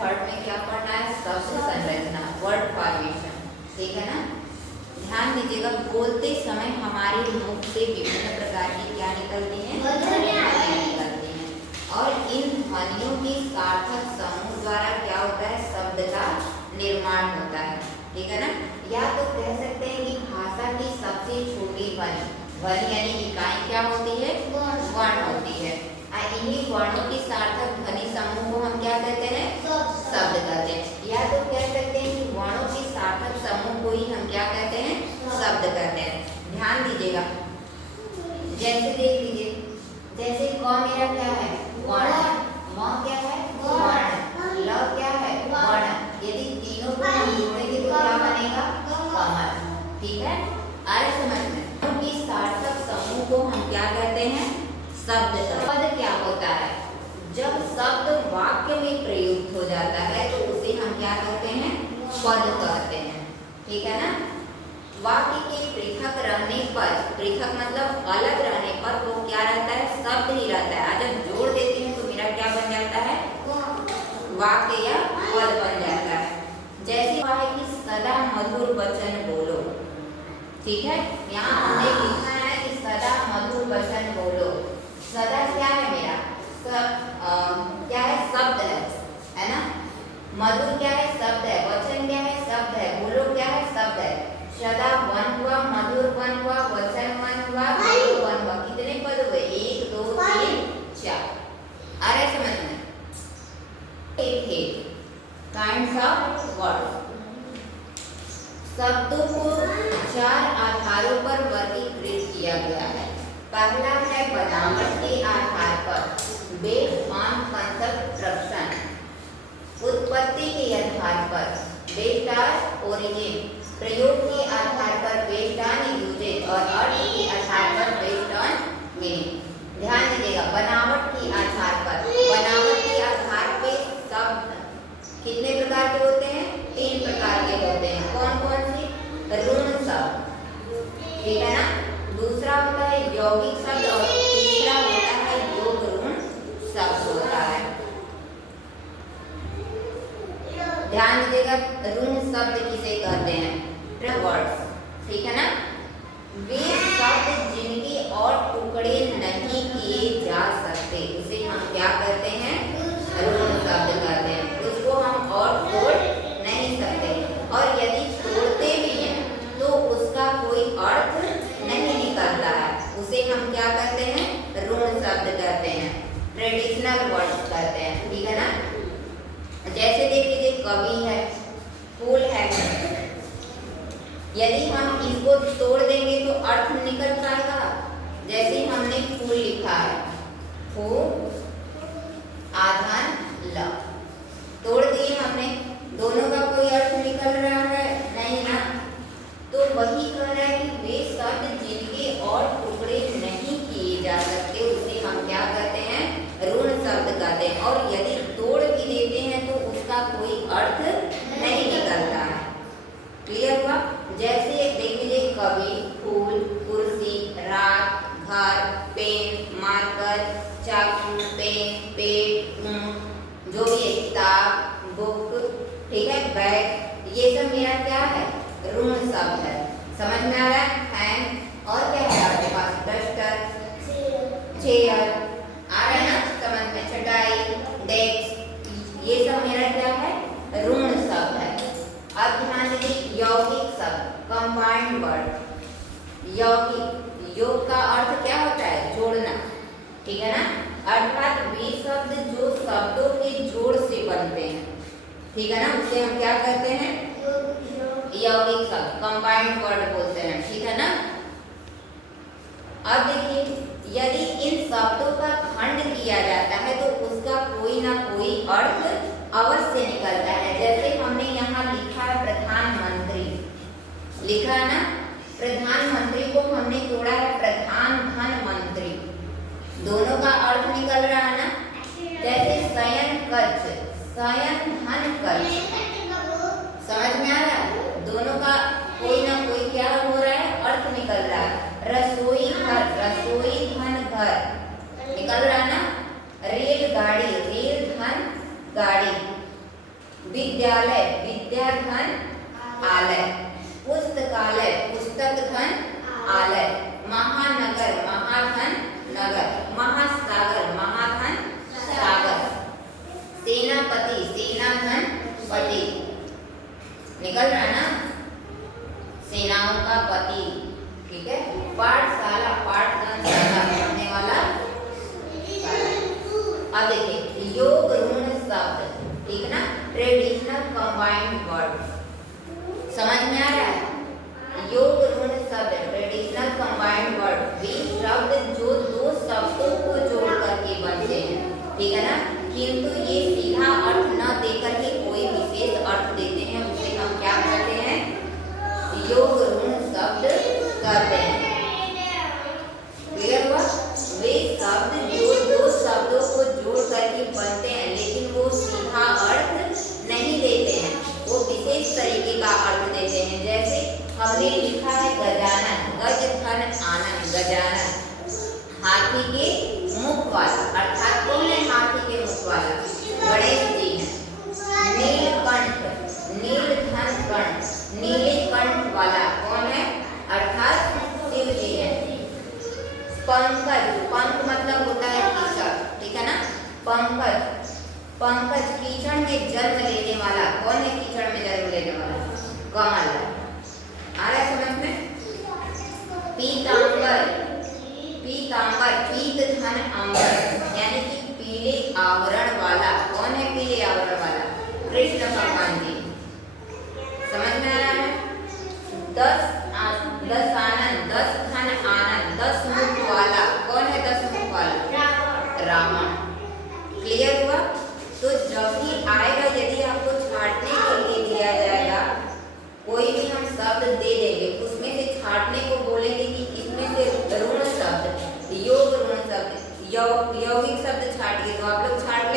Third में क्या पढ़ना है, शब्द संरचना, वर्ड फॉर्मेशन, ठीक है ना। ध्यान दीजिएगा, बोलते समय हमारे मुख से विभिन्न प्रकार की क्या निकलती हैं, ध्वनियाँ निकलती हैं, और इन ध्वनियों के सार्थक समूह द्वारा क्या होता है, शब्द का निर्माण होता है, ठीक है ना। या तो कह सकते हैं कि भाषा की सबसे छोटी ध्वनि, ध्वनि यानी इकाई क्या होती है, वर्ण होती है। इन्हीं वर्णों की सार्थक ध्वनि समूह को हम क्या कहते हैं, शब्द कहते हैं। या तो कह सकते हैं कि वर्णों की सार्थक समूह को ही हम क्या कहते हैं, शब्द कहते हैं। ध्यान दीजिएगा, जैसे देख लीजिए, जैसे क मेरा क्या है, वर्ण, म क्या है, वर्ण, ल क्या है, वर्ण। यदि तीनों को हम जोड़ेंगे तो क्या बनेगा, कमल, ठीक है। आए समझ में। उनकी सार्थक समूह को हम क्या कहते हैं, शब्द। पद क्या होता है, जब शब्द वाक्य में प्रयुक्त हो जाता है तो उसे हम क्या कहते हैं, पद कहते हैं, ठीक है ना। वाक्य के पृथक रहने पर, पृथक मतलब अलग रहने पर वो क्या रहता है, शब्द ही रहता है। जब जोड़ देते हैं तो मेरा क्या बन जाता है, वाक्य या पद बन जाता है। जैसे है कि सदा मधुर वचन बोलो, ठीक है। यहाँ हमने लिखा है कि सदा मधुर वचन बोलो। सदा क्या है मेरा, क्या है, शब्द है ना। मधुर क्या है, शब्द है। वचन क्या है, शब्द है। बोलो क्या है, शब्द है। सदा वन हुआ, मधुर वन हुआ, वचन वन हुआ, बोलो वन हुआ। कितने पद हुए, 1 2 3 4। आ रहा है समझ में। काइंड्स ऑफ वर्ड्स, शब्दों को 4 आधारों पर वर्गीकृत किया गया है। पहला है बनावट के आधार पर, बेस्ड ऑन कंस्ट्रक्शन, उत्पत्ति के आधार पर, बेस्ड ऑन ओरिजिन, प्रयोग के आधार पर, बेस्ड ऑन यूजेज, और अर्थ के आधार पर, बेस्ड ऑन मीनिंग। ध्यान दीजिएगा, बनावट के आधार पर, बनावट के आधार पे शब्द कितने प्रकार के होते हैं, 3 प्रकार के होते हैं। कौन कौन से, ऋण शब्द, ठीक है ना। दूसरा होता है यौगिक शब्द, और तीसरा होता है योग ऋण शब्द होता है। ध्यान दीजिएगा, ऋण शब्द किसे कहते हैं, वर्ड्स, ठीक है ना। वे शब्द जिनके और टुकड़े नहीं किए जा सकते उसे हम क्या कहते हैं, ऋण शब्द कहते हैं। उसको हम और तोड़ नहीं सकते, और यदि तोड़ते भी हैं तो उसका कोई अर्थ नहीं निकलता है, उसे हम क्या कहते हैं, ऋण शब्द कहते हैं, ट्रेडिशनल वर्ड्स कहते हैं, ठीक है ना। जैसे देख लीजिए, कवि है, फूल है। यदि हम इसको तोड़ देंगे तो अर्थ निकल पाएगा। जैसे हमने फूल लिखा है, फूल आधान ल, तोड़ दिए हमने, दोनों का कोई अर्थ निकल रहा है नहीं ना। तो वही कह रहा है कि वे शब्द जिनके और टुकड़े नहीं किए जा सकते उसे हम क्या कहते हैं, ऋण शब्द कहते हैं। और यदि तोड़ भी देते हैं तो उसका कोई अर्थ नहीं निकलता है। क्लियर हुआ। जैसे देख लीजिए, कवि, फूल, कुर्सी, रात, घर, पेन, मार्कर, चाकू, पेन, पेट, जो भी है, किताब, बुक, ठीक है, बैग, ये सब मेरा क्या है, ऋण शब्द है। समझ में आ रहा है। फैन, और क्या है आपके पास, डस्टर, चेयर, आ रहा है ना समझ में, चटाई, डेस्क, ये सब मेरा क्या है, ऋण शब्द है। अब ध्यान दीजिए, यौगिक शब्द, कंबाइंड वर्ड। यौगिक, योग का अर्थ क्या होता है, जोड़ना, ठीक है ना। अर्थात वे शब्द जो शब्दों के जोड़ से बनते हैं, ठीक है ना, उसे हम क्या कहते हैं, यौगिक शब्द, कंबाइंड वर्ड बोलते हैं, ठीक है ना। अब देखिए, यदि इन शब्दों का खंड किया जाता है तो उसका कोई ना कोई अर्थ अवश्य निकलता है। जैसे हमने यहाँ लिखा है प्रधानमंत्री, लिखा है ना, प्रधानमंत्री को हमने तोड़ा है प्रधान धन मंत्री, दोनों का अर्थ निकल रहा है ना। जैसे शयन कक्ष, शयन धन कक्ष, समझ में आ रहा है, दोनों का कोई ना कोई क्या हो रहा है, अर्थ निकल रहा है। रसोई घर, रसोई धन घर, निकल रहा है ना। रेलगाड़ी, रेल धन गाड़ी, विद्यालय विद्याधन आलय, पुस्तकालय पुस्तक धन आलय, महानगर महाधन नगर, महासागर महाधन सागर, सेनापति सेनाधन पति, निकल रहा है ना, सेनाओं का पति, ठीक है। पाठशाला पाठधन शाला, पढ़ने वाला। अब देखिए योग ऋण शब्द, ठीक ना, ट्रेडिशनल कंबाइंड वर्ड, समझ में आ रहा है। योग ऋण शब्द ट्रेडिशनल कंबाइंड वर्ड, वे शब्द जो दो शब्दों को जोड़ करके बनते हैं, ठीक है ना, किंतु ये सीधा अर्थ न देकर के कोई विशेष अर्थ देते हैं, उसे हम क्या कहते हैं, योग ऋण शब्द कहते हैं। क्लियर हुआ। वे शब्द जो दो शब्दों को जोड़ करके बनते हैं लेकिन वो सीधा अर्थ नहीं देते हैं, वो विशेष तरीके का अर्थ देते हैं। जैसे हमने लिखा है गजानन, गज धन आनंद, गजानन हाथी के मुख वाला, अर्थात कौन है हाथी के मुख वाला, गणेश जी हैं। नीलकंठ नीलधन कंठ, नीले कंठ वाला कौन है, अर्थात शिव जी हैं। पंकज, पंख मतलब होता है कीचड़, ठीक है ना, पंकज पंकज कीचड़ में जन्म लेने वाला, कौन है कीचड़ में जन्म लेने वाला, कमल। आ रहा है समझ में। पीतांबर पीतांबर पीत धन अंबर, यानी कि पीले आवरण वाला, कौन है पीले आवरण वाला, कृष्ण भगवान जी। समझ में आ रहा है। दस आनंद, दस धन आनंद, दस मुख वाला, कौन है दस मुख वाला, रावण। क्लियर हुआ। तो जब भी आएगा, यदि आपको छांटने के लिए दिया जाएगा, कोई भी हम शब्द दे देंगे, उसमें से छांटने को बोलेंगे कि इसमें से ऋण शब्द, योग ऋण शब्द, यौगिक शब्द छाटिए, तो आप लोग छाट